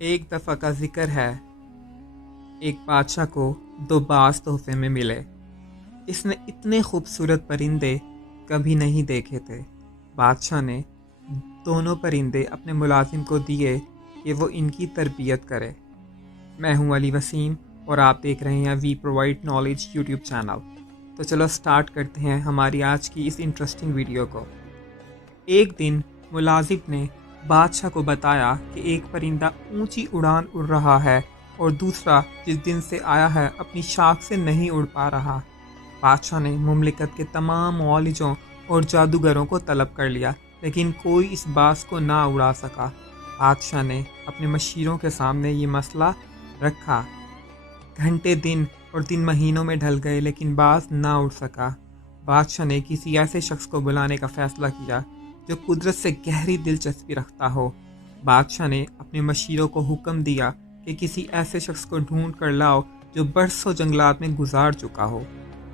ایک دفعہ کا ذکر ہے، ایک بادشاہ کو 2 باز تحفے میں ملے۔ اس نے اتنے خوبصورت پرندے کبھی نہیں دیکھے تھے۔ بادشاہ نے دونوں پرندے اپنے ملازم کو دیے کہ وہ ان کی تربیت کرے۔ میں ہوں علی وسیم اور آپ دیکھ رہے ہیں we provide knowledge YouTube channel. تو چلو سٹارٹ کرتے ہیں ہماری آج کی اس انٹرسٹنگ ویڈیو کو۔ ایک دن ملازم نے بادشاہ کو بتایا کہ ایک پرندہ اونچی اڑان اڑ رہا ہے اور دوسرا جس دن سے آیا ہے اپنی شاخ سے نہیں اڑ پا رہا۔ بادشاہ نے مملکت کے تمام معالجوں اور جادوگروں کو طلب کر لیا، لیکن کوئی اس باز کو نہ اڑا سکا۔ بادشاہ نے اپنے مشیروں کے سامنے یہ مسئلہ رکھا۔ گھنٹے دن اور دن مہینوں میں ڈھل گئے لیکن باز نہ اڑ سکا۔ بادشاہ نے کسی ایسے شخص کو بلانے کا فیصلہ کیا جو قدرت سے گہری دلچسپی رکھتا ہو۔ بادشاہ نے اپنے مشیروں کو حکم دیا کہ کسی ایسے شخص کو ڈھونڈ کر لاؤ جو برسوں جنگلات میں گزار چکا ہو۔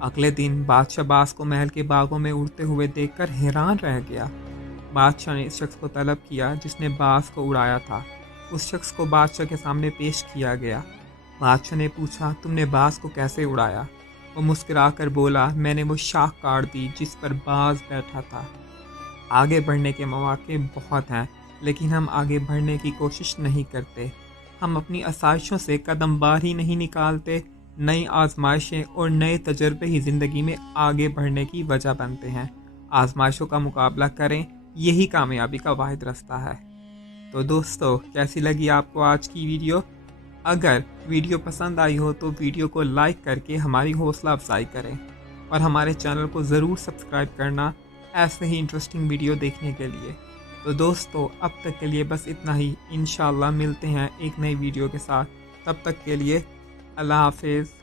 اگلے دن بادشاہ باز کو محل کے باغوں میں اڑتے ہوئے دیکھ کر حیران رہ گیا۔ بادشاہ نے اس شخص کو طلب کیا جس نے باز کو اڑایا تھا۔ اس شخص کو بادشاہ کے سامنے پیش کیا گیا۔ بادشاہ نے پوچھا، تم نے باز کو کیسے اڑایا؟ وہ مسکرا کر بولا، میں نے وہ شاخ کاٹ دی جس پر باز بیٹھا تھا۔ آگے بڑھنے کے مواقع بہت ہیں، لیکن ہم آگے بڑھنے کی کوشش نہیں کرتے۔ ہم اپنی آسائشوں سے قدم بار ہی نہیں نکالتے۔ نئی آزمائشیں اور نئے تجربے ہی زندگی میں آگے بڑھنے کی وجہ بنتے ہیں۔ آزمائشوں کا مقابلہ کریں، یہی کامیابی کا واحد راستہ ہے۔ تو دوستو، کیسی لگی آپ کو آج کی ویڈیو؟ اگر ویڈیو پسند آئی ہو تو ویڈیو کو لائک کر کے ہماری حوصلہ افزائی کریں اور ہمارے چینل کو ضرور سبسکرائب کرنا ایسے ہی انٹرسٹنگ ویڈیو دیکھنے کے لیے۔ تو دوستو، اب تک کے لیے بس اتنا ہی۔ انشاءاللہ ملتے ہیں ایک نئی ویڈیو کے ساتھ۔ تب تک کے لیے اللہ حافظ۔